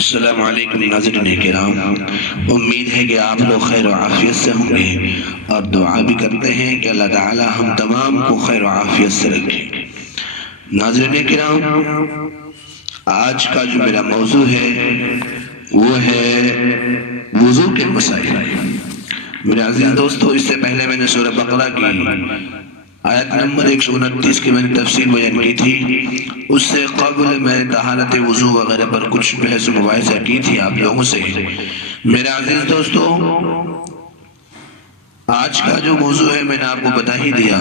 السلام علیکم ناظرین کرام، امید ہے کہ آپ لوگ خیر و عافیت سے ہوں گے اور دعا بھی کرتے ہیں کہ اللہ تعالی ہم تمام کو خیر و عافیت سے رکھے۔ ناظرین کرام، آج کا جو میرا موضوع ہے وہ ہے وضو کے مسائل۔ میرے عزیز دوستو، اس سے پہلے میں نے سورہ بقرہ کی آیت نمبر 129 کی میں نے تفسیر بیان کی تھی۔ اس سے قبل میں نے طہارت وضو وغیرہ پر کچھ بحث و مباحثہ کی تھی آپ لوگوں سے۔ میرے عزیز دوستو، آج کا جو موضوع ہے میں نے آپ کو بتا ہی دیا۔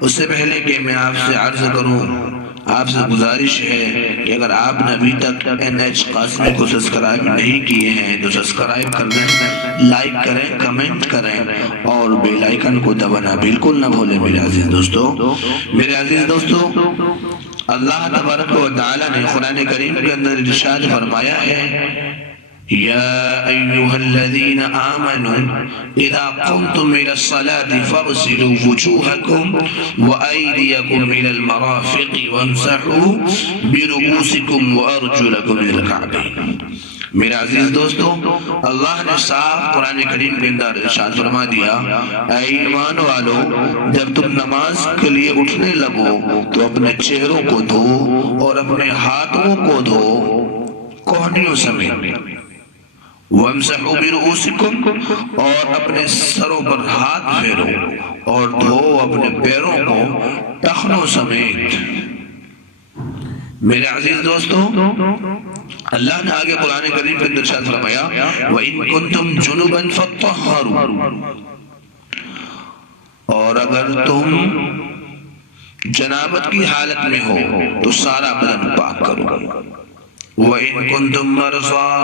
اس سے پہلے کہ میں آپ سے عرض کروں، آپ سے گزارش ہے کہ اگر آپ نے ابھی تک NH قاسمی کو سبسکرائب نہیں کیے ہیں تو سبسکرائب کر دیں، لائک کریں، کمنٹ کریں اور بیل آئیکن کو دبانا بالکل نہ بھولیں۔ میرے عزیز دوستو، اللہ تبارک و تعالی نے قرآن کریم کے اندر ارشاد فرمایا ہے، يا أيها الذين آمنوا إذا قمتم إلى الصلاة فاغسلوا وجوهكم وأيديكم إلى المرافق وامسحوا برؤوسكم وأرجلكم إلى الكعبين۔ میرے عزیز دوستو، اللہ نے صاف قرآن کریم کے اندر ارشاد فرما دیا، اے ایمان والو، جب تم نماز کے لیے اٹھنے لگو تو اپنے چہروں کو دھو اور اپنے ہاتھوں کو دھو کوہنیوں سمیت، وَامْسَحُوا بِرُؤُوسِكُمْ اور اپنے سروں پر ہاتھ پھیرو اور دھو اپنے پیروں کو ٹخنوں سمیت۔ میرے عزیز دوستو، اللہ نے آگے قرآن کریم کے اندر ارشاد فرمایا، وَإِن كُنتُمْ جُنُبًا فَاطَّهَّرُوا اور اگر تم جنابت کی حالت میں ہو تو سارا بدن پاک کرو۔ وَإِن كُنتُم مَّرْضَىٰ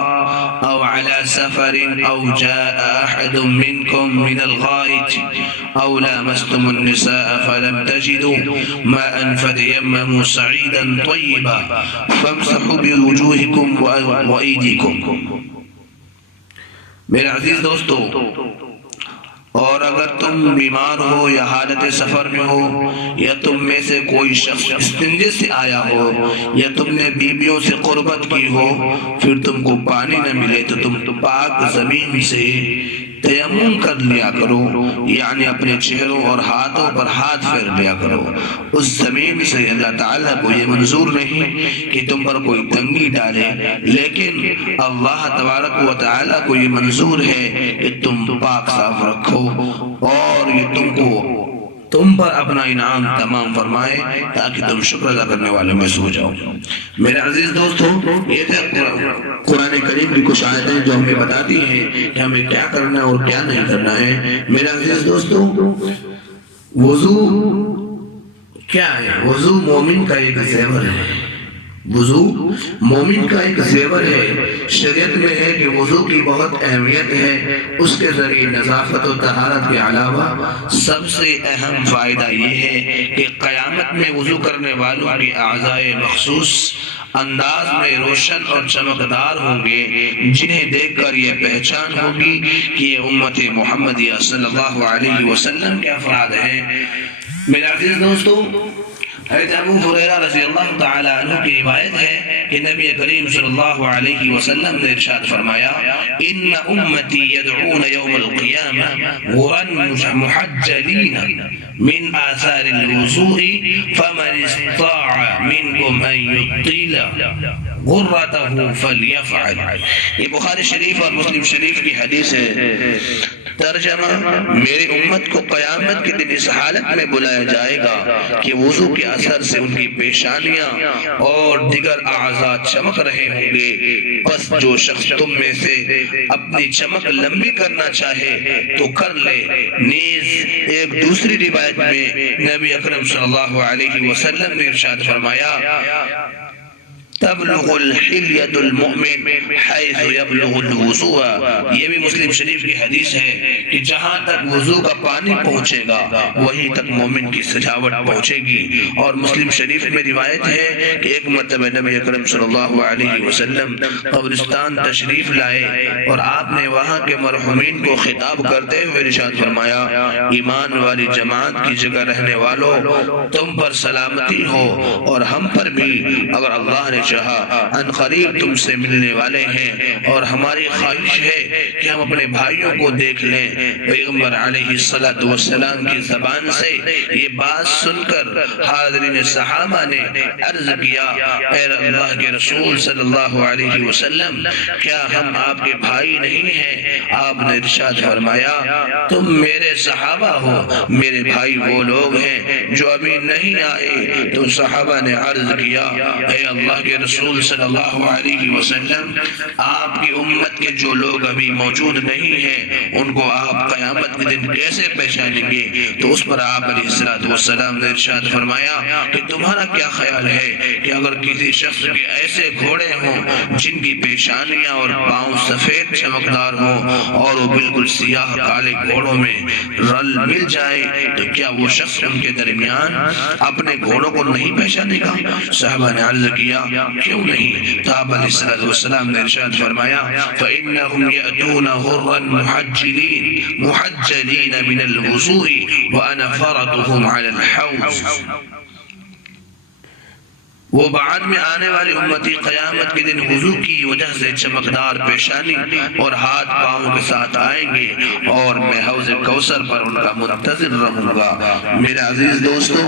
أَوْ عَلَىٰ سَفَرٍ أَوْ جَاءَ أَحَدٌ مِّنكُم مِّنَ الْغَائِطِ أَوْ لَامَسْتُمُ النِّسَاءَ فَلَمْ تَجِدُوا مَاءً فَتَيَمَّمُوا صَعِيدًا طَيِّبًا فَامْسَحُوا بِوُجُوهِكُمْ وَأَيْدِيكُمْ۔ میرے عزیز دوستو، اور اگر تم بیمار ہو یا حالت سفر میں ہو یا تم میں سے کوئی شخص استنجے سے آیا ہو یا تم نے بیویوں سے قربت کی ہو، پھر تم کو پانی نہ ملے تو تم پاک زمین سے تیمم کر لیا کرو، یعنی اپنے چہروں اور ہاتھوں پر ہاتھ پھیر لیا کرو۔ اس زمین سے اللہ تعالیٰ کو یہ منظور نہیں کہ تم پر کوئی تنگی ڈالے، لیکن اللہ تبارک و تعالیٰ کو یہ منظور ہے کہ تم پاک صاف رکھو اور یہ تم پر اپنا انعام تمام فرمائے تاکہ تم شکر ادا کرنے والوں میں سے ہو جاؤ۔ میرے عزیز دوستو، یہ تھے قرآن کریم کی کچھ آیتیں جو ہمیں بتاتی ہیں کہ ہمیں کیا کرنا ہے اور کیا نہیں کرنا ہے۔ میرے عزیز دوستو، وضو کیا ہے؟ وضو مومن کا ایک زیور ہے۔ وضو مومن کا ایک زیور ہے۔ شریعت میں ہے کہ وضو کی بہت اہمیت ہے۔ اس کے ذریعے نظافت و طہارت کے علاوہ سب سے اہم فائدہ یہ ہے کہ قیامت میں وضو کرنے والوں کے اعضائے مخصوص انداز میں روشن اور چمکدار ہوں گے، جنہیں دیکھ کر یہ پہچان ہوگی کہ یہ امت محمدیہ صلی اللہ علیہ وسلم کے افراد ہیں۔ میرے عزیز دوستو، حضرت ابو ہریرہ رضی اللہ تعالی عنہ کی روایت ہے کہ نبی کریم صلی اللہ علیہ وسلم نے ارشاد فرمایا، ان امتی یدعون یوم القیامہ غرا محجلین من آثار الوضوء فمن استطاع منکم ان یطیل غرته فلیفعل۔ یہ بخاری شریف اور مسلم شریف کی حدیث ہے۔ ترجمہ، میری امت کو قیامت کے دن اس حالت میں بلایا جائے گا کہ وضو کے اثر سے ان کی پیشانیاں اور دیگر اعضاء چمک رہے ہوں گے، بس جو شخص تم میں سے اپنی چمک لمبی کرنا چاہے تو کر لے۔ نیز ایک دوسری روایت میں نبی اکرم صلی اللہ علیہ وسلم نے ارشاد فرمایا، تبلغ الحلیۃ المؤمن حیث یبلغ الوضوء۔ یہ بھی مسلم شریف کی حدیث ہے کہ جہاں تک وضو کا پانی پہنچے گا وہیں تک مومن کی سجاوٹ پہنچے گی۔ اور مسلم شریف میں روایت ہے کہ ایک مرتبہ نبی اکرم صلی اللہ علیہ وسلم قبرستان تشریف لائے اور آپ نے وہاں کے مرحومین کو خطاب کرتے ہوئے ارشاد فرمایا، ایمان والی جماعت کی جگہ رہنے والوں، تم پر سلامتی ہو اور ہم پر بھی، اگر اللہ نے چاہا، ان قریب تم سے ملنے والے ہیں اور ہماری خواہش ہے کہ ہم اپنے بھائیوں کو دیکھ لیں۔ پیغمبر علیہ السلام کی زبان سے یہ بات سن کر حاضرین صحابہ نے عرض کیا، اے اللہ کے رسول صلی اللہ علیہ وسلم، کیا ہم آپ کے بھائی نہیں ہیں؟ آپ نے ارشاد فرمایا، تم میرے صحابہ ہو، میرے بھائی وہ لوگ ہیں جو ابھی نہیں آئے۔ تو صحابہ نے عرض کیا، اے اللہ کے رسول صلی اللہ علیہ وسلم، آپ کی امت کے جو لوگ ابھی موجود نہیں ہیں ان کو آپ قیامت کے دن کیسے پہچانیں گے؟ تو اس پر آپ علیہ السلام نے ارشاد فرمایا کہ تمہارا کیا خیال ہے کہ اگر کسی شخص کے ایسے گھوڑے ہوں جن کی پیشانیاں اور پاؤں سفید چمکدار ہوں اور وہ بالکل سیاہ کالے گھوڑوں میں رل مل جائے تو کیا وہ شخص ان کے درمیان اپنے گھوڑوں کو نہیں پہچانے گا؟ صحابہ نے عرض کیا، کیوں نہیں؟ تو آپ علیہ السلام نے ارشاد فرمایا، فَإِنَّهُمْ يَأْتُونَ غُرًّا مُحَجَّلِينَ مِنَ الْوُضُوءِ وَأَنَا فَرَطُهُمْ عَلَى الْحَوْضِ۔ وہ بعد میں آنے والی امتی قیامت کے دن وضو کی وجہ سے چمکدار پیشانی اور ہاتھ پاؤں کے ساتھ آئیں گے اور میں حوض کوثر پر ان کا منتظر رہوں گا۔ میرے عزیز دوستو،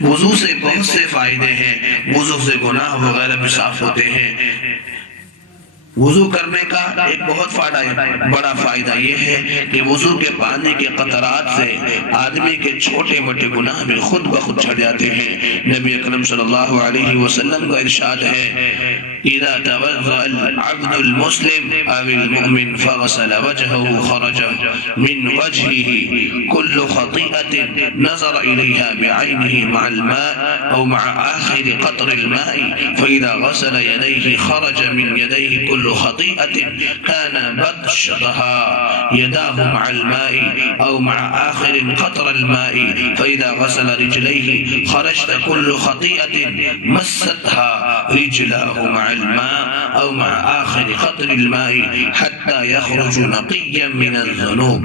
وضو سے بہت سے فائدے ہیں، وضو سے گناہ وغیرہ بھی صاف ہوتے ہیں۔ وضو کرنے کا ایک بہت بڑا فائدہ یہ ہے کہ وضو کے پانی کے قطرات سے آدمی کے چھوٹے موٹے گناہ بھی خود بخود چھڑ جاتے ہیں۔ نبی اکرم صلی اللہ علیہ وسلم کا ارشاد ہے، اذا توضأ العبد المسلم او المؤمن فغسل وجهه خرج من وجهه كل خطيئة نظر إليها بعينه مع الماء او مع آخر قطر الماء، فإذا غسل يديه خرج من يديه كل خطيئة كان بطشتها يداه مع الماء أو مع آخر قطر الماء، فإذا غسل رجليه خرجت كل خطيئة مستها رجلاه مع الماء أو مع آخر قطر الماء حتى يخرج نقيا من الذنوب۔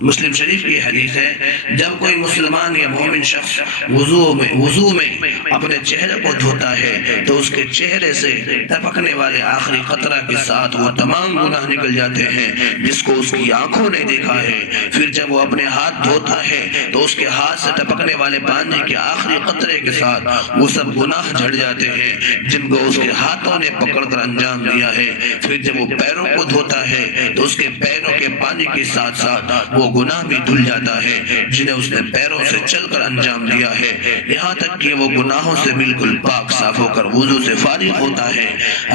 مسلم شریف کی حدیث ہے، جب کوئی مسلمان یا مومن شخص وضو میں اپنے چہرے کو دھوتا ہے تو اس کے چہرے سے ٹپکنے والے آخری قطرہ کے ساتھ وہ تمام گناہ نکل جاتے ہیں جس کو اس کی آنکھوں نے دیکھا ہے۔ پھر جب وہ اپنے ہاتھ دھوتا ہے تو اس کے ہاتھ سے ٹپکنے والے پانی کے آخری قطرے کے ساتھ وہ سب گناہ جھڑ جاتے ہیں جن کو اس کے ہاتھوں نے پکڑ کر انجام دیا ہے۔ پھر جب وہ پیروں کو دھوتا ہے تو اس کے پیروں کے پانی کے ساتھ ساتھ وہ گناہ بھی دھل جاتا ہے جنہیں اس نے پیروں سے چل کر انجام دیا ہے، یہاں تک کہ وہ گناہوں سے بالکل پاک صاف ہو کر وضو سے فارغ ہوتا ہے۔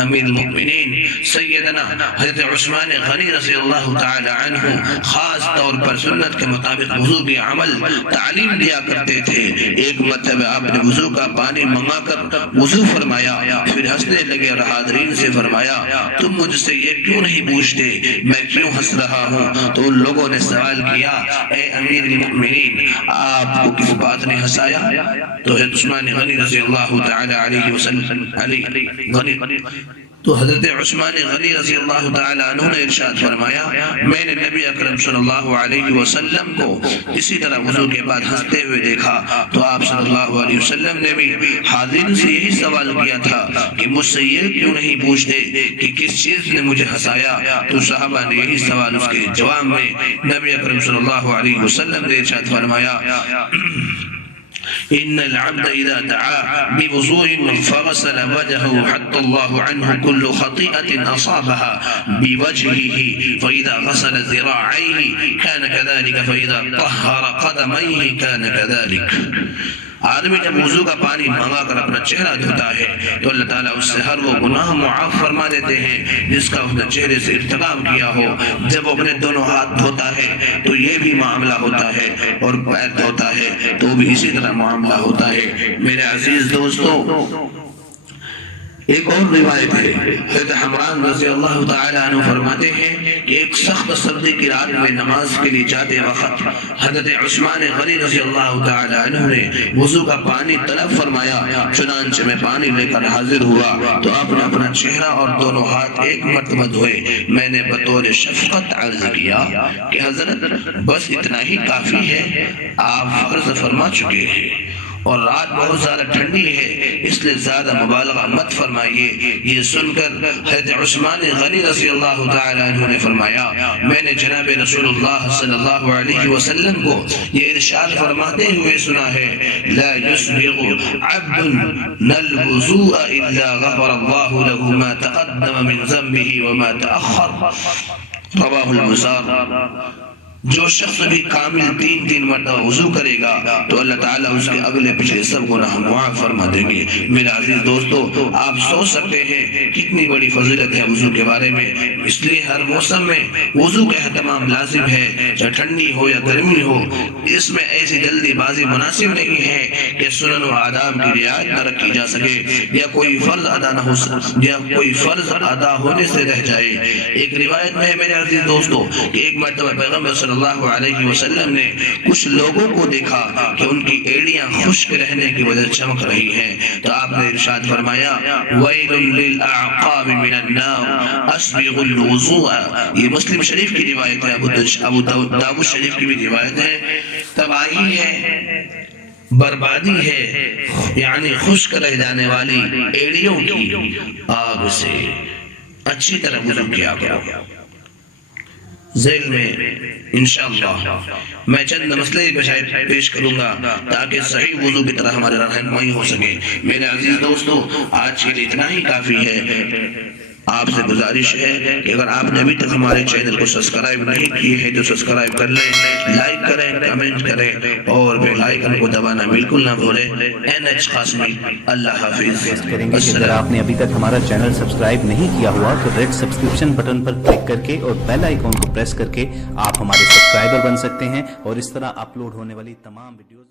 امیر المؤمنین سیدنا حضرت عثمان غنی رضی اللہ تعالی عنہ خاص طور پر سنت کے مطابق وضو کی عمل تعلیم دیا کرتے تھے۔ ایک مرتبہ آپ نے وضو کا پانی منگا کر وضو فرمایا، پھر ہنسنے لگے اور حاضرین سے فرمایا، تم مجھ سے یہ کیوں نہیں پوچھتے میں کیوں ہنس رہا ہوں؟ تو ان لوگوں نے سوال کیا، اے امیر المؤمنین، آپ کو کس بات نے ہنسایا؟ تو حضرت عثمان غنی رضی اللہ تعالی علیہ وسلم حضرت عثمان غنی رضی اللہ تعالی عنہ نے ارشاد فرمایا، میں نے نبی اکرم صلی اللہ علیہ وسلم کو اسی طرح وضو کے بعد ہنستے ہوئے دیکھا، تو آپ صلی اللہ علیہ وسلم نے بھی حاضرین سے یہی سوال کیا تھا کہ مجھ سے یہ کیوں نہیں پوچھتے کہ کس چیز نے مجھے ہنسایا؟ تو صحابہ نے یہی سوال اس کے جواب میں نبی اکرم صلی اللہ علیہ وسلم نے ارشاد فرمایا، إن العبد إذا دعا بوضوء فغسل وجهه حتى الله عنه كل خطيئة أصابها بوجهه، فإذا غسل ذراعيه كان كذلك، فإذا طهر قدميه كان كذلك۔ آدمی جب وضو کا پانی مانگا کر اپنا چہرہ دھوتا ہے تو اللہ تعالیٰ اس سے ہر وہ گناہ معاف فرما دیتے ہیں جس کا اس نے چہرے سے ارتکاب کیا ہو۔ جب وہ اپنے دونوں ہاتھ دھوتا ہے تو یہ بھی معاملہ ہوتا ہے، اور پیر دھوتا ہے تو بھی اسی طرح معاملہ ہوتا ہے۔ میرے عزیز دوستو، ایک اور روایت ہے، حضرت حمران رضی اللہ تعالی عنہ فرماتے ہیں کہ ایک سخت سردی کی رات میں نماز کے لیے جاتے وقت حضرت عثمان غنی رضی اللہ تعالی عنہ نے وضو کا پانی طلب فرمایا، چنانچہ میں پانی لے کر حاضر ہوا تو آپ نے اپنا چہرہ اور دونوں ہاتھ ایک مرتبہ دھوئے۔ میں نے بطور شفقت عرض کیا کہ حضرت بس اتنا ہی کافی ہے، آپ فرض فرما چکے ہیں۔ اور رات بہت زیادہ ٹھنڈی ہے، اس لیے زیادہ مبالغہ مت فرمائیے۔ یہ سن کر حضرت عثمان غنی رضی اللہ تعالی عنہ نے فرمایا میں نے جناب رسول اللہ صلی اللہ علیہ وسلم کو یہ ارشاد فرماتے ہوئے سنا ہے لا يسبغ عبد الوضوء الا غفر الله له ما تقدم من ذنبه وما تأخر، رواه البزار۔ جو شخص بھی کامل 3 مرتبہ وضو کرے گا تو اللہ تعالیٰ اس کے اگلے پچھلے سب گناہ معاف فرما دیں گے۔ میرے عزیز دوستو، آپ سوچ سکتے ہیں کتنی بڑی فضیلت ہے وضو کے بارے میں، اس لیے ہر موسم میں وضو کا اہتمام لازم ہے، چاہے ٹھنڈی ہو یا گرمی ہو۔ اس میں ایسی جلدی بازی مناسب نہیں ہے کہ سنن و آداب کی رعایت نہ رکھی جا سکے یا کوئی فرض ادا نہ ہو یا کوئی فرض ادا ہونے سے رہ جائے۔ ایک روایت میں ہے میرے عزیز دوستو کہ ایک مرتبہ پیغمبر صلی اللہ علیہ وسلم نے کچھ لوگوں کو دیکھا کہ ان کی ایڑیاں خشک رہنے کی وجہ چمک رہی ہیں، تو آپ نے ارشاد فرمایا وَيْلٌ لِلْأَعْقَابِ مِنَ النَّارِ أَسْبِغُ الْوُضُوءَ۔ یہ مسلم شریف کی روایت ہے، ابو داؤد شریف کی بھی روایت ہے۔ تباہی ہے، بربادی ہے، یعنی خشک رہ جانے والی ایڑیوں کی آگ سے اچھی طرح وضو کیا کرو۔ ذیل میں انشاءاللہ میں چند مسئلے پیش کروں گا تاکہ صحیح وضو کی طرح ہمارے رہنمائی ہو سکے۔ میرے عزیز دوستو، آج کے لیے اتنا ہی کافی ہے۔ آپ سے گزارش ہے کہ اگر آپ نے ابھی تک ہمارے چینل کو سبسکرائب نہیں کیے ہیں تو سبسکرائب کر لیں، لائک کریں، کمنٹ کریں اور بیل آئیکن کو دبانا بالکل نہ بھولیں۔ NH قاسمی، اللہ حافظ۔ کریں گے کہ اگر آپ نے ابھی تک ہمارا چینل سبسکرائب نہیں کیا ہوا تو ریڈ سبسکرپشن بٹن پر کلک کر کے اور بیل آئیکن کو پریس کر کے آپ ہمارے سبسکرائبر بن سکتے ہیں اور اس طرح اپلوڈ ہونے والی تمام ویڈیوز